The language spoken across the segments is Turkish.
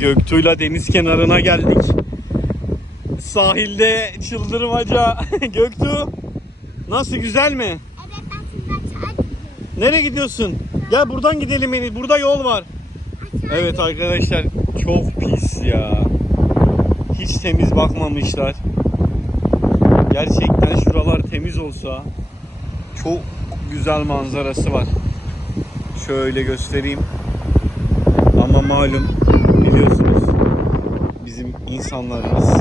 Göktuğ'la deniz kenarına geldik. Sahilde çıldırmaca. Göktuğ nasıl güzel mi? Evet güzel. Nereye gidiyorsun? Gel buradan gidelim Enis. Burada yol var. Evet arkadaşlar çok pis ya. Hiç temiz bakmamışlar. Gerçekten şuralar temiz olsa çok güzel manzarası var. Şöyle göstereyim. Ama malum insanlarımız.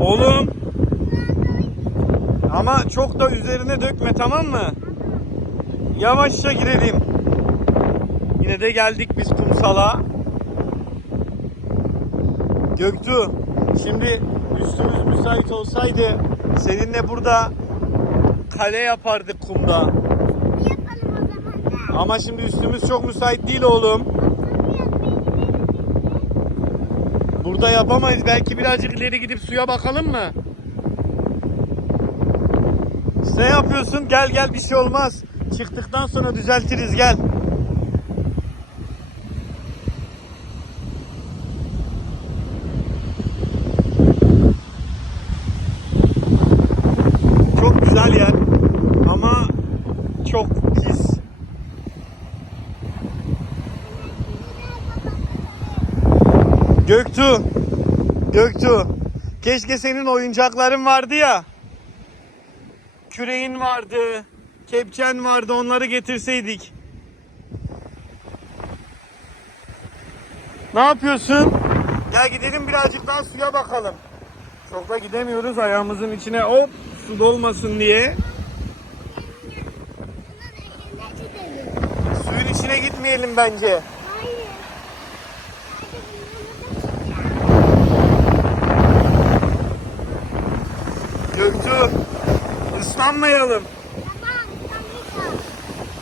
Oğlum ama çok da üzerine dökme tamam mı? Yavaşça girelim. Yine de geldik biz kumsala. Göktuğ, şimdi üstümüz müsait olsaydı seninle burada kale yapardık kumda. Yapalım o zaman da. Ama şimdi üstümüz çok müsait değil oğlum. Burada yapamayız. Belki birazcık ileri gidip suya bakalım mı? Ne yapıyorsun? Gel gel bir şey olmaz. Çıktıktan sonra düzeltiriz gel. Çok güzel yer ama çok pis. Göktuğ. Göktuğ. Keşke senin oyuncakların vardı ya. Küreğin vardı. Kepçen vardı. Onları getirseydik. Ne yapıyorsun? Gel gidelim birazcık daha suya bakalım. Çok da gidemiyoruz ayağımızın içine hop su dolmasın diye. Suyun içine gitmeyelim bence. Hayır. Hadi bunu da çıkar. Göktuğ. Tamam, tamam.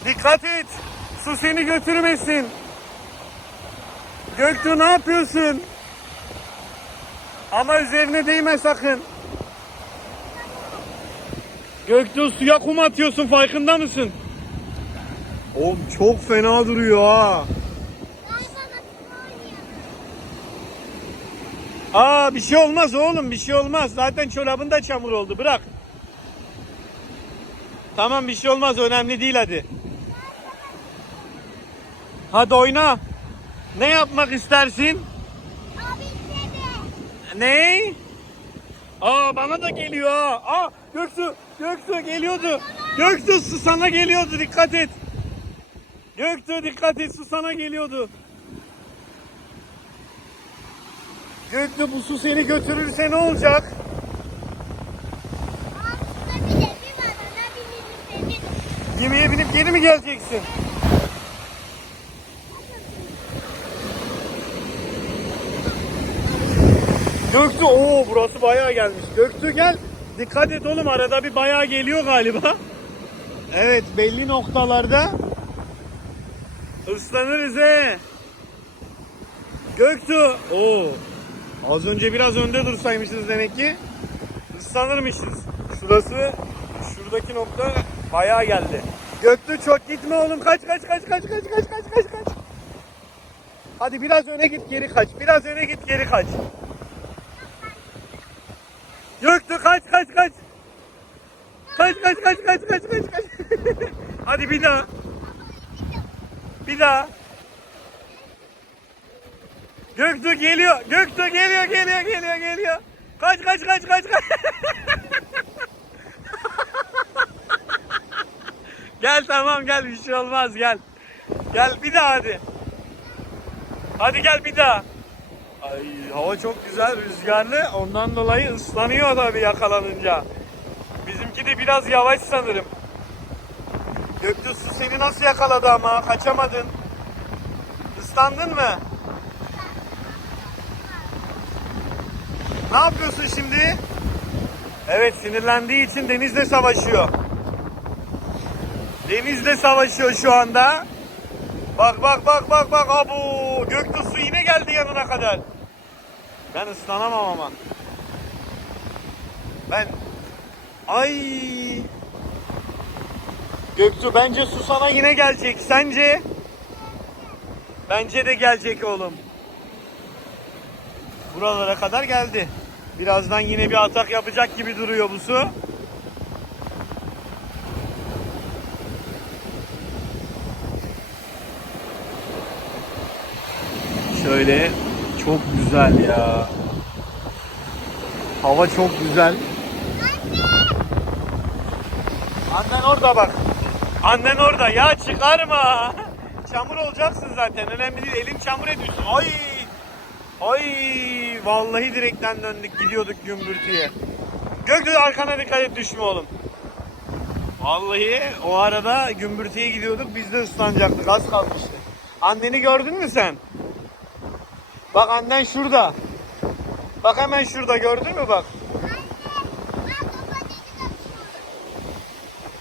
Dikkat et. Su seni götürmesin. Göktuğ ne yapıyorsun? Ama üzerine değme sakın. Göktuğ suya kum atıyorsun farkında mısın? Oğlum çok fena duruyor ha. Aa bir şey olmaz oğlum bir şey olmaz. Zaten çorabında çamur oldu bırak. Tamam bir şey olmaz önemli değil hadi. Hadi oyna. Ne yapmak istersin? Abi. Ne? Aa bana da geliyor ha. Aa Göksu, Göksu geliyordu. Göksu su sana geliyordu dikkat et. Göksu dikkat et su sana geliyordu. Göksu bu su seni götürürse ne olacak? Abi bir de bir var. Ona biniriz dedi. Gemiye binip geri mi geleceksin? Göktuğ, oo burası bayağı gelmiş. Göktuğ gel. Dikkat et oğlum arada bir bayağı geliyor galiba. Evet belli noktalarda ıslanırız he. Göktuğ, oo. Az önce biraz önde dursaymışız demek ki. Islanırmışız. Şurası, şuradaki nokta bayağı geldi. Göktuğ çok gitme oğlum. Kaç kaç kaç kaç kaç kaç kaç kaç kaç. Hadi biraz öne git geri kaç. Biraz öne git geri kaç. Göktuğ kaç kaç kaç. Kaç kaç kaç kaç kaç kaç kaç. Hadi bir daha. Bir daha. Göktuğ geliyor. Göktuğ geliyor geliyor geliyor geliyor. Kaç kaç kaç kaç kaç. Gel tamam gel bir şey olmaz gel. Gel bir daha hadi. Hadi gel bir daha. Ay hava çok güzel rüzgarlı ondan dolayı ıslanıyor tabii yakalanınca. Bizimki de biraz yavaş sanırım. Göktuğ seni nasıl yakaladı ama kaçamadın. Islandın mı? Ne yapıyorsun şimdi? Evet sinirlendiği için denizle savaşıyor. Denizle savaşıyor şu anda. Bak bak bak bak bak abu Göktuğ su yine geldi yanına kadar. Ben ıslanamam ama. Ben ay Göktuğ bence su sana yine gelecek. Sence? Bence de gelecek oğlum. buralara kadar geldi. Birazdan yine bir atak yapacak gibi duruyor bu su. Şöyle çok güzel ya. Hava çok güzel. Annen orada bak. Annen orada. Ya çıkarma. Çamur olacaksın zaten. Önemli değil. Elin çamur ediyorsun. Ay. Ay. Vallahi direkten döndük. Gidiyorduk gümbürtüye. Gökdüz arkana dikkat et düşme oğlum. Vallahi o arada gümbürtüye gidiyorduk. Biz de ıslanacaktık. Az kalmıştı. Anneni gördün mü sen? Bak annen şurada. Bak hemen şurada gördün mü bak.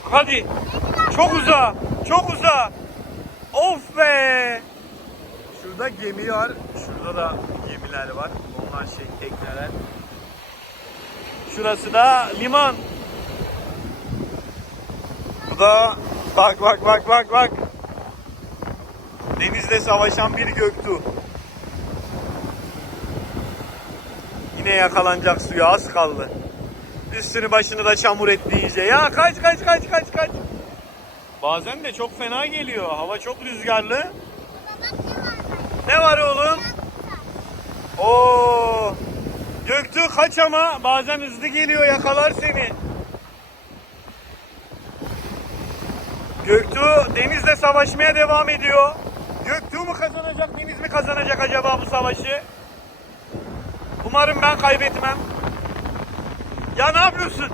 Hadi. Çok uza. Çok uza. Of be. Şurada gemi var. Şurada da gemiler var. Onlar şey tekneler. Şurası da liman. Bu da bak bak bak bak bak. Denizle savaşan bir göktuğ. Yine yakalanacak suya az kaldı. Üstünü başını da çamur etti iyice. Ya kaç kaç kaç kaç kaç. Bazen de çok fena geliyor. Hava çok rüzgarlı. Ne var oğlum? Oo. Göktuğ kaç ama bazen hızlı geliyor yakalar seni. Göktuğ denizle savaşmaya devam ediyor. Göktuğ mu kazanacak deniz mi kazanacak acaba bu savaşı? Umarım ben kaybetmem. Ya ne yapıyorsun?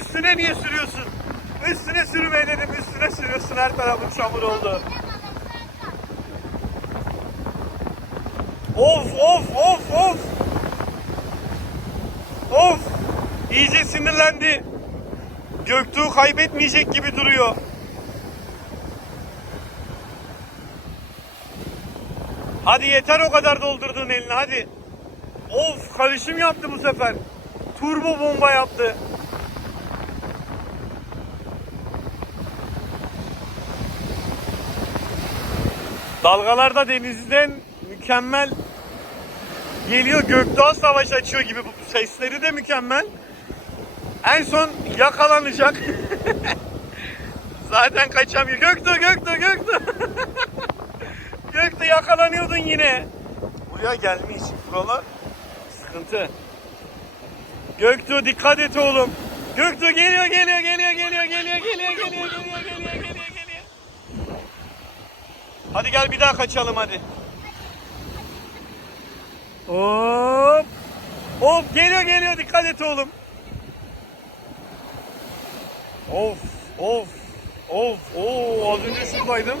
Üstüne niye sürüyorsun? Üstüne sürme dedim. Üstüne sürüyorsun. Her tarafın çamur oldu. Of of of of. Of. İyice sinirlendi. Göktuğ kaybetmeyecek gibi duruyor. Hadi yeter o kadar doldurduğun elini hadi. Of karışım yaptı bu sefer. Turbo bomba yaptı. Dalgalar da denizden mükemmel geliyor. Gökdoğa savaş açıyor gibi. Bu sesleri de mükemmel. En son yakalanacak. Zaten kaçamıyor. Göktuğ, Göktuğ, Göktuğ. Göktuğ yakalanıyordun yine. Buraya gelmiş. Buralar sıkıntı. Göktuğ dikkat et oğlum. Göktuğ geliyor geliyor geliyor geliyor geliyor geliyor geliyor geliyor geliyor geliyor geliyor. Hadi gel bir daha kaçalım hadi. Hop. Hop geliyor geliyor dikkat et oğlum. Of of of oo az önce şuradaydım.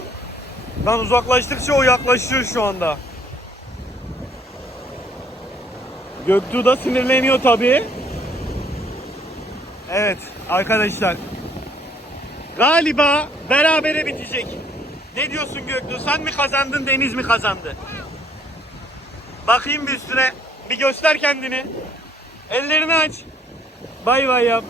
Ben uzaklaştıkça o yaklaşıyor şu anda. Göktuğ da sinirleniyor tabii. Evet arkadaşlar. Galiba berabere bitecek. Ne diyorsun Göktuğ? Sen mi kazandın Deniz mi kazandı? Bakayım bir üstüne. Bir göster kendini. Ellerini aç. Bay bay yap.